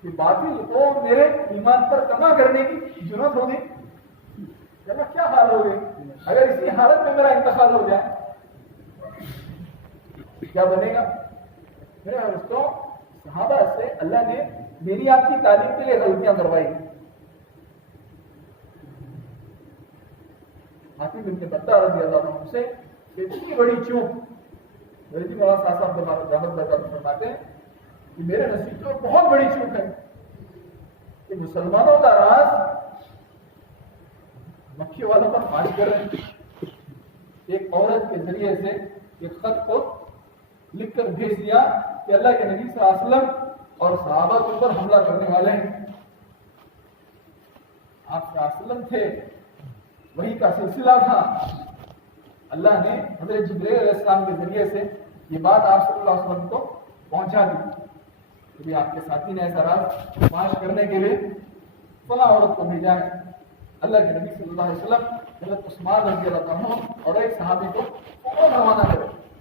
کہ باطل کو میرے ایمان پر کما کرنے کی ضرورت ہوگی. کیا حال ہوگی اگر اسی حالت میں میرا انتقال ہو جائے, کیا بنے گا. میرے دوستوں صحابہ سے اللہ نے میری آپ کی تعلیم کے لیے غلطیاں کروائی. حاتم بن بطہ رضی اللہ عنہ سے اتنی بڑی چوک, میرے مولانا صاحب رحمت فرماتے ہیں کہ میرے نصیب تو بہت بڑی چوک ہے کہ مسلمانوں کا راز مکھی والوں پر فاش کر رہے ہیں. ایک عورت کے ذریعے سے ایک خط کو لکھ کر بھیج دیا کہ اللہ کے نبی صلی اللہ علیہ وسلم اور صحابہ کے اوپر حملہ کرنے والے ہیں. آپ صلی اللہ علیہ وسلم تھے, وہی کا سلسلہ تھا. اللہ نے حضرت جبرائیل علیہ السلام کے ذریعے سے یہ بات آپ صلی اللہ علیہ وسلم کو پہنچا دی کہ آپ کے ساتھی نے ایسا راز فاش کرنے کے لیے فلاں عورت کو بھیجا ہے. اللہ کے نبی صلی اللہ علیہ وسلم حضرت عثمان رضی اللہ عنہ اور ایک صحابی کو فوراً روانہ کرے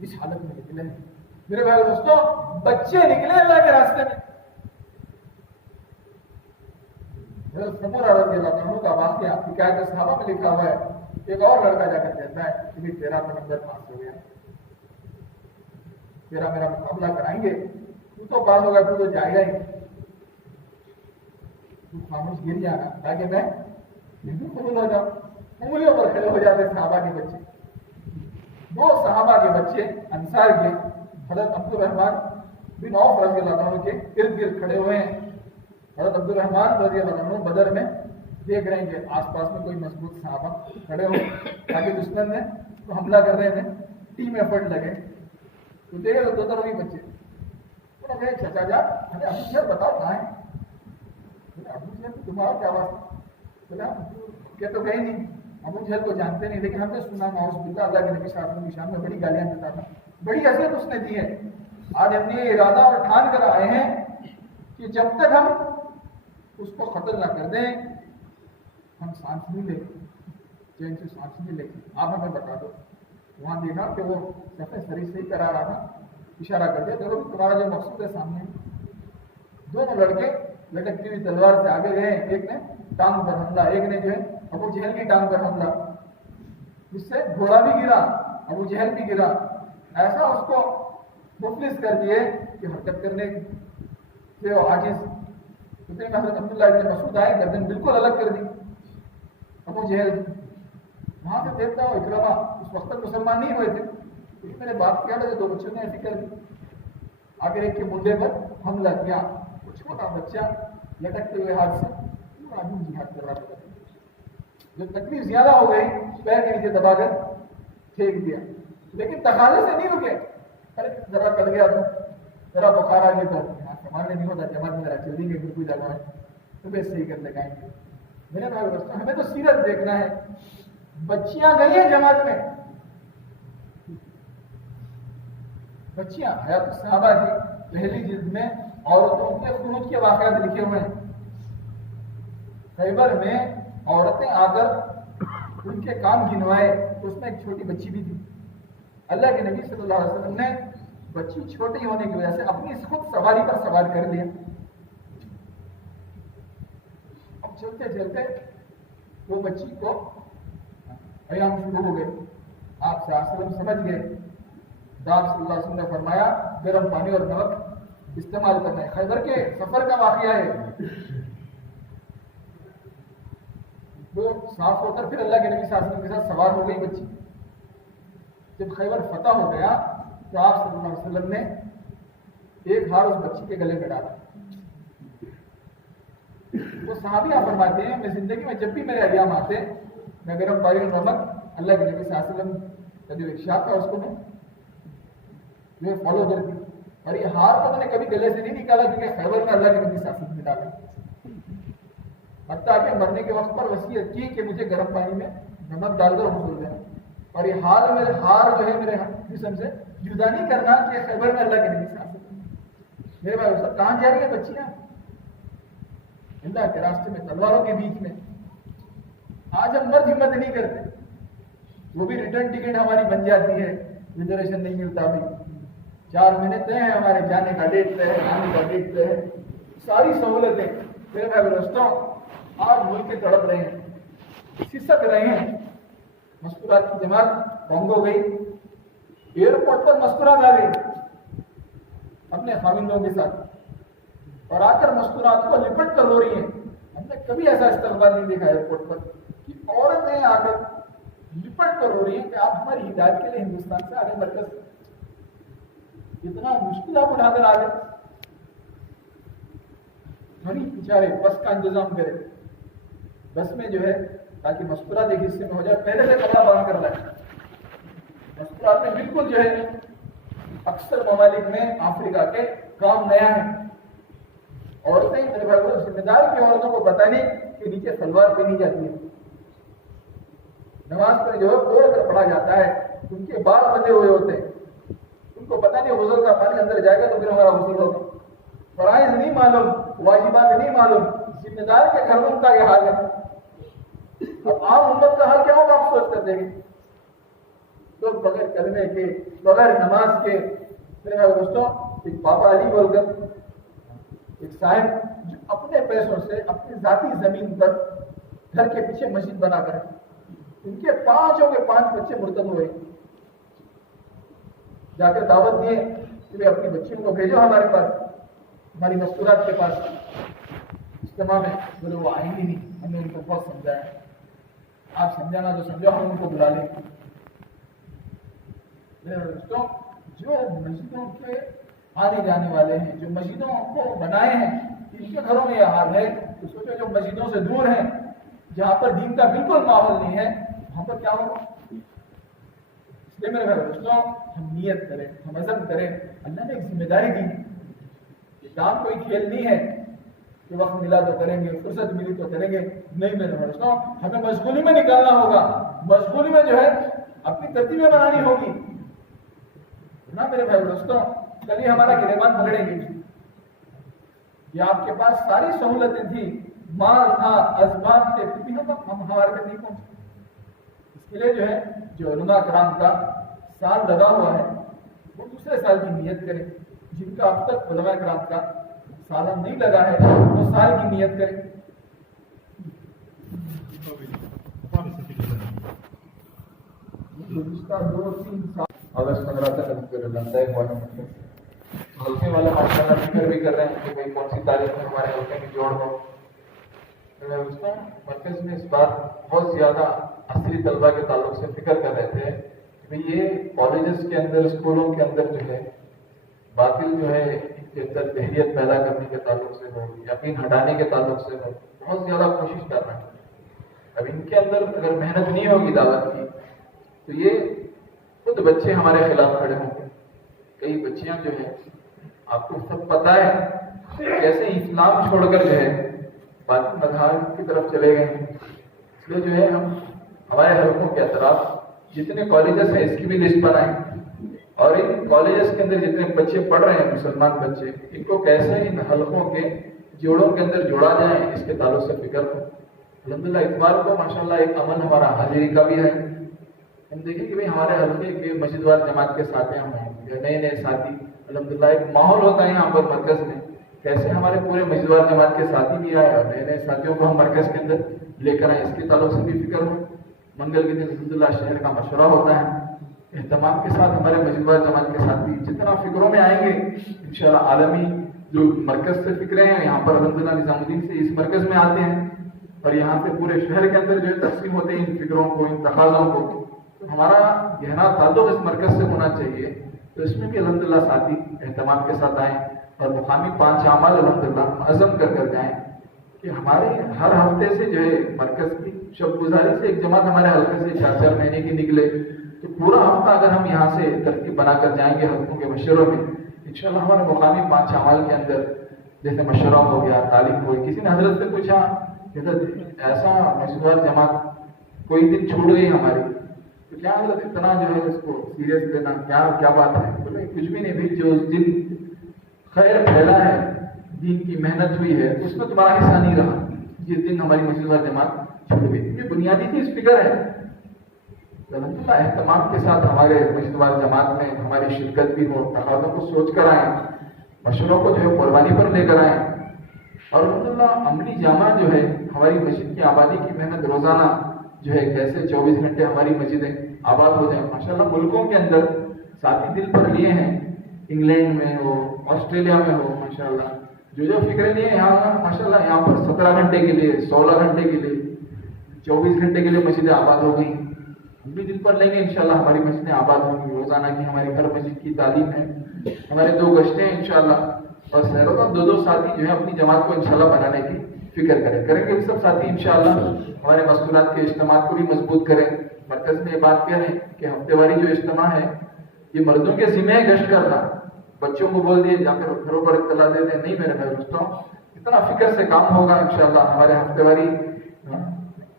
اس حالت میں نکلے ہیں میرے بھائی دوستوں. بچے نکلے اللہ کے راستے میں. سمورہ رضی اللہ عنہ کا واقعہ حکایت صحابہ میں لکھا ہوا ہے. ایک اور لڑکا جا کر کہتا ہے کہ تیرا تو نمبر پاس ہو گیا, تیرا میرا مقابلہ کرائیں گے, تو پاس ہوگا, تو جائے گا ہی, تو خاموش گر جانا تاکہ میں بالکل قبول ہو جاؤں. انگلیوں پر کھڑے ہو جاتے صحابہ کے بچے. دو صحابہ کے بچے انصار کے حضرت عبد الرحمن بن عوف رضی اللہ عنہ کے ارد گرد کھڑے ہوئے ہیں. حضرت عبد الرحمن رضی اللہ عنہ بدر میں دیکھ رہے ہیں کہ آس پاس میں کوئی مضبوط صحابہ کھڑے ہو تاکہ دشمن نے تو حملہ کر رہے تھے, ٹیم ایفرٹ لگے. تو دیکھے تو دو طرف ہی بچے. چچا جا ہمیں ابو جہل بتاؤ کہاں ہے. ابو جہل تو تمہارا کیا بات, بولا کہ تو کہیں نہیں, ابو جہل کو جانتے نہیں, لیکن ہم نے سنا نعوذ باللہ اللہ کے نبی صلی اللہ علیہ وسلم کی شان میں بڑی گالیاں دیتا تھا, بڑی حیثیت اس نے دی ہے. آج ہم نے یہ ارادہ اور ٹھان کر آئے ہیں کہ جب تک ہم اس کو قتل نہ کر دیں ہم سانس نہیں لیں, چین سے سانس نہیں لیں. آپ ہمیں بتا دو. وہاں دیکھا کہ وہ سفید سری سے ہی کرا رہا تھا, اشارہ کر دیا دیکھو تمہارا جو مقصود ہے سامنے. دونوں لڑکے لٹکتی ہوئی تلوار سے آگے گئے. ایک نے ٹانگ پر حملہ, ایک نے جو ہے ابو جہل کی ٹانگ پر حملہ, جس سے گھوڑا بھی گرا, ابو جہل بھی گرا. ایسا اس کو مفلس کر دیے کہ حرکت کرنے سے وہ عاجز. اتنے میں حضرت عبداللہ ابن مسعود آئے, گردن بالکل الگ کر دی ابو جہل. وہاں سے دیکھتا ہو اکرما اس وقت تک مسلمان نہیں ہوئے تھے, اس میں نے بات کیا تھا, دو بچوں نے ایسی کر دی. آگے ایک کے مڈے پر حملہ کیا, وہ چھوٹا بچہ لٹکتے ہوئے ہاتھ سے پورا آدمی جہاد کر رہا تھا. جب تکلیف زیادہ ہو گئی پیر کے نیچے دبا کر پھینک دیا, لیکن تقاضے سے نہیں رکے. ارے ذرا کٹ گیا تو ذرا بخار آ گیا تو سنبھالنے نہیں ہوتا, جماعت میں ذرا چل دیں گے, بالکل جگہ ہے تو بس صحیح کر لگائیں گے. میرے بھائی دوستوں ہمیں تو سیرت دیکھنا ہے. بچیاں گئی ہیں جماعت میں, بچیاں حیات الصحابہ کی پہلی جلد میں عورتوں کے خروج کے واقعات لکھے ہوئے ہیں. خیبر میں عورتیں آ کر ان کے کام گنوائے تو اس میں ایک چھوٹی بچی بھی تھی. اللہ کے نبی صلی اللہ علیہ وسلم نے بچی چھوٹی ہونے کی وجہ سے اپنی خود سواری پر سوار کر لیا. اب چلتے چلتے وہ بچی کو ایام شروع ہو گئے. آپ صلی اللہ علیہ وسلم سمجھ گئے. آپ صلی اللہ علیہ وسلم نے فرمایا گرم پانی اور نمک استعمال کرنا ہے. خیبر کے سفر کا واقعہ ہے. وہ صاف ہو کر پھر اللہ کے نبی صلی اللہ علیہ وسلم کے ساتھ سوار ہو گئی بچی. جب خیبر فتح ہو گیا تو آپ صلی اللہ علیہ وسلم نے ایک ہار اس بچی کے گلے میں ڈالا. وہ صحابیہ فرماتے ہیں میں زندگی میں جب بھی میرے ایام آتے میں گرم پانی اور نمک اللہ کے نبی صلی اللہ علیہ وسلم کا جو ارشاد تھا اس کو میں فالو کرتی. اور یہ ہار کو میں نے کبھی گلے سے نہیں نکالا کیونکہ خیبر میں اللہ کے نبی صلی اللہ علیہ وسلم نے ڈالا. حتیٰ کہ مرنے کے وقت پر وصیت کی کہ مجھے گرم پانی میں نمک ڈال کر غسل دینا. اور یہ ہار میرے ہار جو ہے میرے جسم سے جدا نہیں کرنا کہ خیبر میں اللہ کے نبی صلی اللہ علیہ وسلم. میرے بھائی سب کہاں جا رہی ہیں بچیاں؟ اللہ کے راستے میں, تلواروں کے بیچ میں. آج ہم مرد ہمت نہیں کرتے, وہ بھی ریٹرن ٹکٹ ہماری بن جاتی ہے, ریزرویشن نہیں ملتا. بھی 4 مہینے طے ہیں ہمارے, جانے کا ڈیٹ طے ہے, آنے کا ڈیٹ طے ہے, ساری سہولتیں. میرے بھائی دوستوں آج ملک کے تڑپ رہے ہیں, سسک رہے ہیں. مسکرات کی جماعت بند ہو گئی. ایئرپورٹ پر مسکرات آ گئی اپنے خاوندوں کے ساتھ, اور آ کر مسکرات کو لپٹ کر رو رہی ہیں. ہم نے کبھی ایسا استقبال نہیں دیکھا ایئرپورٹ پر کہ عورتیں آ کر لپٹ کر رو رہی ہیں کہ آپ ہماری ہدایت کے لیے ہندوستان سے آگے مرکز. اتنا مشکل آپ اٹھا کر آ گئے. بڑی بیچارے بس کا انتظام کرے, بس میں جو ہے تاکہ مسکرات ایک حصے میں ہو جائے, پہلے سے کپڑا باندھ کر لائے. مسکرات میں بالکل جو ہے اکثر ممالک میں افریقہ کے کام نیا ہے. عورتیں میرے بھائی کو ذمہ دار کی عورتوں کو پتہ نہیں کہ نیچے سلوار پہنی جاتی ہے. نماز پر جو ہے اوڑھ کر پڑھا جاتا ہے, ان کے بال بندھے ہوئے ہوتے ہیں, ان کو پتہ نہیں غسل کا پانی اندر جائے گا تو پھر ہمارا غسل ہوگا. فرائض نہیں معلوم, واجبات نہیں معلوم, ذمہ دار کے گھروں کا یہ حال ہے. اب عام امت کا حال کیا ہوگا آپ سوچ کر دیکھیں. لوگ بغیر کلمے کے بغیر نماز کے میرے دوستوں ایک بابا علی بول کر ایک صاحب جو اپنے پیسوں سے اپنی ذاتی زمین پر گھر کے پیچھے مسجد بنا کر ان کے 5 بچے مرتد ہوئے، جا کر دعوت دیے کہ اپنی بچیوں کو بھیجو ہمارے پاس، ہماری مستورات کے پاس اجتماع میں، بولے وہ آئیں گے نہیں، ہم نے ان کو بہت سمجھایا، آپ سمجھانا جو سمجھو ہم ان کو بلا لیں۔ میرے دوستوں جو مسجدوں کے آنے جانے والے ہیں، جو مسجدوں کو بنائے ہیں، ان کے گھروں میں یہ حال ہے تو سوچو جو مسجدوں سے دور ہیں، جہاں پر دین کا بالکل ماحول نہیں ہے، وہاں پر کیا ہوگا؟ اس لیے میرے دوستوں ہم نیت کریں، ہم عزم کریں، اللہ نے ایک ذمہ داری دی، یہ کام کوئی کھیل نہیں ہے کہ وقت ملا تو کریں گے، فرصت ملی تو کریں گے، نہیں میرے دوستوں ہمیں مشغولی میں نکالنا ہوگا، مشغولی میں جو ہے اپنی ترتیبیں بنانی ہوگی نا میرے بھائی دوستوں، کل ہی ہمارا گریبان پکڑیں گے، یہ آپ کے پاس ساری سہولتیں تھی، مال تھا، اسباب تھے، پھر بھی ہم ہمارے پہ نہیں پہنچے۔ اس کے لیے جو ہے جو علماء کرام کا سال لگا ہوا ہے وہ دوسرے سال کی نیت کریں، جن کا اب تک علماء کرام کا سالہ نہیں لگا ہے وہ سال کی نیت کریں۔ گزشتہ 2-3 سال اگست 15 تک ہلکے والے ماشاءاللہ فکر بھی کر رہے ہیں کہ بھائی کون سی تاریخ میں ہمارے ہلکے میں جوڑ دو۔ مرکز میں اس بار بہت زیادہ عصری طلبہ کے تعلق سے فکر کر رہے تھے کہ یہ کالجز کے اندر، اسکولوں کے اندر جو ہے باطل جو ہے ان کے اندر تحریت پیدا کرنے کے تعلق سے ہو، یقین ہٹانے کے تعلق سے ہو، بہت زیادہ کوشش کر رہے ہیں۔ اب ان کے اندر اگر محنت نہیں ہوگی دعوت کی تو یہ خود بچے ہمارے خلاف کھڑے ہوں گے۔ کئی بچیاں جو ہیں آپ کو سب پتا ہے کیسے اسلام چھوڑ کر جو ہے باطل مذاہب کی طرف چلے گئے ہیں۔ اس لیے جو ہے ہم ہمارے حلقوں کے اطراف جتنے کالجز ہیں اس کی بھی لسٹ بنائیں، اور ان کالجز کے اندر جتنے بچے پڑھ رہے ہیں مسلمان بچے، ان کو کیسے ان حلقوں کے جوڑوں کے اندر جوڑا جائے اس کے تعلق سے فکر ہو۔ الحمدللہ اتوار کو ماشاءاللہ ایک عمل ہمارا حاضری کا بھی ہے، ہم دیکھیں کہ ہمارے حلقے کے مسجد وار جماعت کے ساتھ ہم ہیں، نئے ساتھی، الحمدللہ ایک ماحول ہوتا ہے یہاں پر مرکز میں، کیسے ہمارے پورے مسجد وار جماعت کے ساتھی بھی آئے اور نئے ساتھیوں کو ہم مرکز کے اندر لے کر آئے، اس کے تعلق سے بھی فکر ہو۔ منگل کے دن الحمدللہ شہر کا مشورہ ہوتا ہے، اہتمام کے ساتھ ہمارے مسجد وار جماعت کے ساتھی جتنا فکروں میں آئیں گے انشاءاللہ عالمی جو مرکز سے فکریں ہیں یہاں پر الحمدللہ نظام الدین سے اس مرکز میں آتے ہیں اور یہاں سے پورے شہر کے اندر جو ہے تقسیم ہوتے ہیں ان فکروں کو، ان تقاضوں کو، تو ہمارا گہرا تعلق اس مرکز سے ہونا چاہیے۔ تو اس میں بھی الحمدللہ ساتھی اہتمام کے ساتھ آئیں اور مقامی 5 اعمال الحمدللہ عزم کر جائیں کہ ہمارے ہر ہفتے سے جو ہے مرکز کی شب گزاری سے ایک جماعت ہمارے حلقے سے 4 مہینے کی نکلے، تو پورا ہفتہ اگر ہم یہاں سے ترتیب بنا کر جائیں گے حلقوں کے مشوروں میں، انشاءاللہ ہمارے مقامی 5 اعمال کے اندر جیسے مشورہ ہو گیا، تعلیم ہوئی، کسی نے حضرت سے پوچھا کہ ایسا مسجد جماعت کوئی دن چھوٹ گئی ہماری، تو کیا حضرت اتنا جو ہے اس کو سیریس لینا، کیا بات ہے؟ بولے کچھ بھی نہیں بھی، جو اس دن خیر پھیلا ہے، دین کی محنت ہوئی ہے، اس میں تمہارا حصہ نہیں رہا، جس دن ہماری مسجد جماعت چھوٹ گئی۔ یہ بنیادی چیز فکر ہے، الحمدللہ اہتمام کے ساتھ ہمارے مسجد جماعت میں ہماری شرکت بھی ہو، تقاضوں کو سوچ کر آئیں، مشوروں کو جو ہے قربانی پر لے کر آئیں، اور الحمدللہ عملی جامع جو ہے ہماری مسجد کی آبادی کی محنت روزانہ جو ہے کیسے 24 گھنٹے ہماری مسجدیں آباد ہو جائیں۔ ماشاءاللہ ملکوں کے اندر ساتھی دل پر لیے ہیں، انگلینڈ میں ہو، آسٹریلیا میں ہو، ماشاءاللہ جو فکریں لیے یہاں ماشاءاللہ یہاں پر 17 گھنٹے کے لیے، 16 گھنٹے کے لیے، 24 گھنٹے کے لیے مسجدیں آباد ہو گئی۔ ہم بھی دل پر لیں گے انشاءاللہ ہماری مسجدیں آباد ہوں گی، روزانہ کی ہماری ہر مسجد کی تعلیم ہے، ہمارے 2 گشتیں ہیں انشاءاللہ، اور سہروں 2 ساتھی جو ہے اپنی جماعت کو انشاءاللہ بنانے کی فکر کریں گے سب ساتھی انشاءاللہ، ہمارے مذکورات کے اجتماعات کو بھی مضبوط کریں۔ مرکز میں یہ بات کہہ رہے ہیں کہ ہفتے واری جو اجتماع ہے یہ مردوں کے ذمہ ہے گشت کرنا، بچوں کو بول دیے جا کر گھروں پر اطلاع دے دیں، نہیں میرے بھائی دوستوں، اتنا فکر سے کام ہوگا انشاءاللہ۔ ہمارے ہفتے واری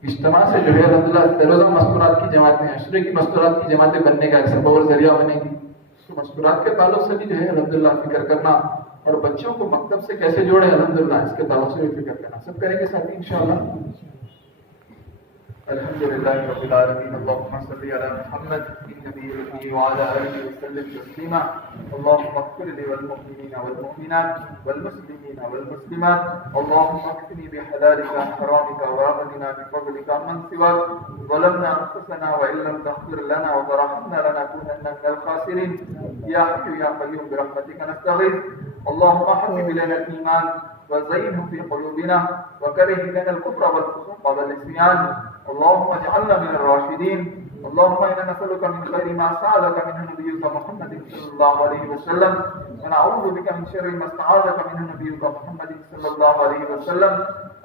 اجتماع سے جو ہے الحمدللہ روزہ مذکورات کی جماعتیں، عشرے کی مذکورات کی جماعتیں بننے کا ایک سبب اور ذریعہ بنے گی، تو مذکورات کے تعلق سے بھی جو ہے الحمدللہ فکر کرنا، اور بچوں کو مکتب سے کیسے جوڑے الحمدللہ اس کے تعلق سے بھی فکر کرنا، سب کریں گے ساتھی انشاءاللہ۔ الحمد لله رب العالمين. اللهم صل على محمد النبي الأمي وعلى آله وسلم تسليما. اللهم اغفر لي والمؤمنين والمؤمنات والمسلمين والمسلمات. اللهم اكفني بحلالك عن حرامك وأغننا بفضلك عمن سواك. ظلمنا أنفسنا وإن لم تغفر لنا وترحمنا لنكونن من الخاسرين. يا حي يا قيوم برحمتك نستغيث. اللهم حبب إلينا الإيمان وزينه في قلوبنا وكره إلينا الكفر والفسوق والعصيان. اللهم اجعلنا من الراشدين. اللهم إنا نسألك من خير ما سألك منه نبيك محمد صلى الله عليه وسلم ونعوذ بك من شر ما استعاذك منه نبيك محمد صلى الله عليه وسلم.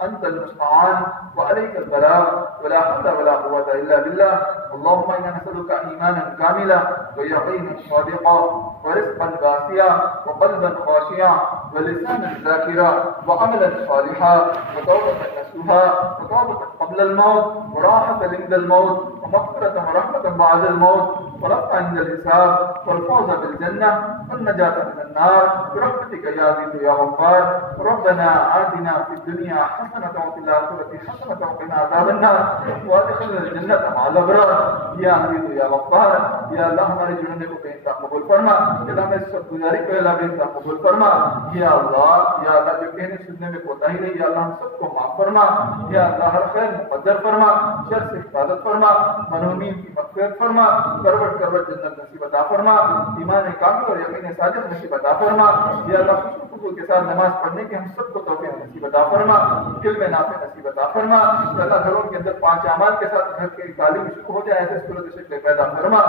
أنت المستعان وعليك البلاغ ولا حول ولا قوة إلا بالله. اللهم إنا نسألك إيمانا كاملا ويقينا صادقا ورزقا واسعا وقلبا خاشعا ولسانا ذاكرا وعملا صالحا وتوبة نصوحا وتوبة قبل الموت وراحة عند الموت ومغفرة ورحمة بعد الموت ورفع عند الحساب والفوز بالجنة والنجاة من النار برحمتك يا عزيز يا غفار. ربنا آتنا في الدنيا حسنة وفي الآخرة حسنة وقنا عذاب النار وادخلنا الجنة مع الأبرار. یا عزیز یا غفار، یا اللہ ہمارے جڑنے کو بے انتہا قبول فرما. یا اللہ میں سب گزاری کو اللہ بے انتہا قبول فرما. یا اللہ جو کہنے سننے میں کوتاہی رہی، یا اللہ ہم سب کو معاف فرما. یا اللہ ہر خیر مقدر فرما، شر سے حفاظت فرما، منومین کی مغفرت فرما، کروٹ کروٹ جنت نصیب عطا فرما، ایمان کامل اور یقین صادق نصیب عطا فرما. یا اللہ خوش خصوص کے ساتھ نماز پڑھنے کے ہم سب کو توفیق نصیب عطا فرما، علم نافع نصیب عطا فرما. یا اللہ گھروں کے اندر 5 اعمال کے ساتھ گھر کی تعلیم شروع ہو جائے ایسے صورت شکل پیدا فرما.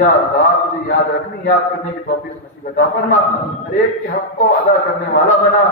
یا اللہ تجھے یاد رکھنے یاد کرنے کی توفیق نصیب عطا فرما. ہر ایک کے حق کو ادا کرنے والا بنا،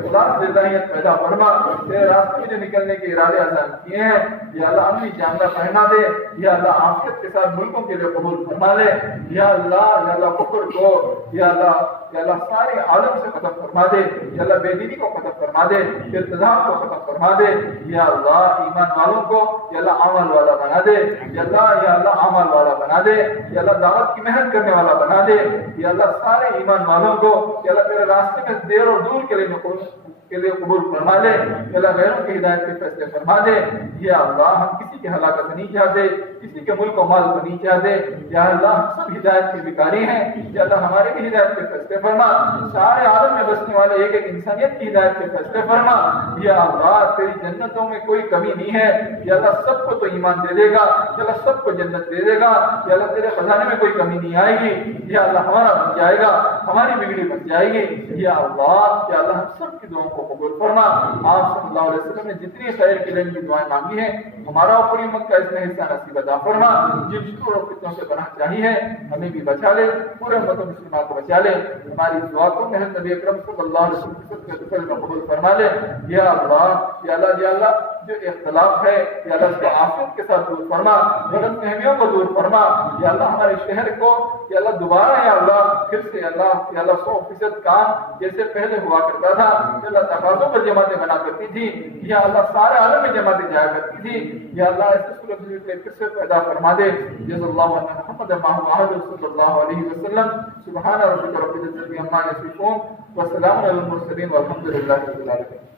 اخلاص للہیت پیدا فرما. تیرے راستے میں جو نکلنے کے ارادے آسان کیے ہیں یا اللہ عملی جامدہ پہنا دے. یا اللہ عافیت کے ساتھ ملکوں کے لیے قبول فرما لے. یا اللہ کفر کو یا اللہ سارے عالم سے ختم فرما دے. یا اللہ بے دینی کو ختم فرما دے، التزام کو ختم فرما دے. یا اللہ ایمان والوں کو یا اللہ عمل والا بنا دے. یا اللہ عمل والا بنا دے. یا اللہ دعوت کی محنت کرنے والا بنا دے. یا اللہ سارے ایمان والوں کو یا اللہ تیرے راستے میں دیر اور دور کے لیے قبول فرما لے. یا اللہ غیروں کی ہدایت کے فیصلے فرما دے. یا اللہ ہم کسی کی ہلاکت نہیں چاہتے، کسی کے ملک و مال کو نہیں چاہتے. یا اللہ ہم سب ہدایت کے بھکاری ہیں. یا اللہ ہمارے بھی ہدایت کے فیصلے فرما. سارے عالم میں بسنے والے ایک ایک انسانیت کی ہدایت کے فیصلے فرما. یا اللہ تیری جنتوں میں کوئی کمی نہیں ہے. یا اللہ سب کو تو ایمان دے دے گا، یا اللہ سب کو جنت دے دے گا. یا اللہ تیرے خزانے میں کوئی کمی نہیں آئے گی. یا اللہ ہمارا بن جائے گا، ہماری بگڑی بن جائے گی. یا اللہ ہم سب کی دعاؤں کو قبول فرما. آپ صلی اللہ علیہ وسلم نے جتنی خیر کے لیے کی دعائیں مانگی ہیں ہمارا پوری امت کا اس میں حصہ نصیب عطا فرما. جن شکر اور فتنوں سے پناہ چاہیے ہیں ہمیں بھی بچا لے، پورے امت مسلمہ کو بچا لے. ہماری دعا کو محض نبی اکرم صلی اللہ علیہ وسلم کے دفل میں قبول فرما لے. یا اللہ جو اختلاف ہے یا اللہ اس کو عافیت کے ساتھ دور فرما، غلط فہمیوں کو دور فرما. یا اللہ ہمارے شہر کو یا اللہ دوبارہ یا اللہ پھر سے اللہ 100% کام جیسے پہلے ہوا کرتا تھا. یا اللہ تقاضوں پر جماعتیں بنا کرتی تھی. یا اللہ سارے عالم میں جماعتیں جایا کرتی تھی. یا اللہ ایسے صورت پھر سے پیدا فرما دے. جزا اللہ عنہ محمد صلی اللہ علیہ وسلم. سبحان ربک رب العزت عما یصفون وسلام علی المرسلین والحمد للہ رب العالمین.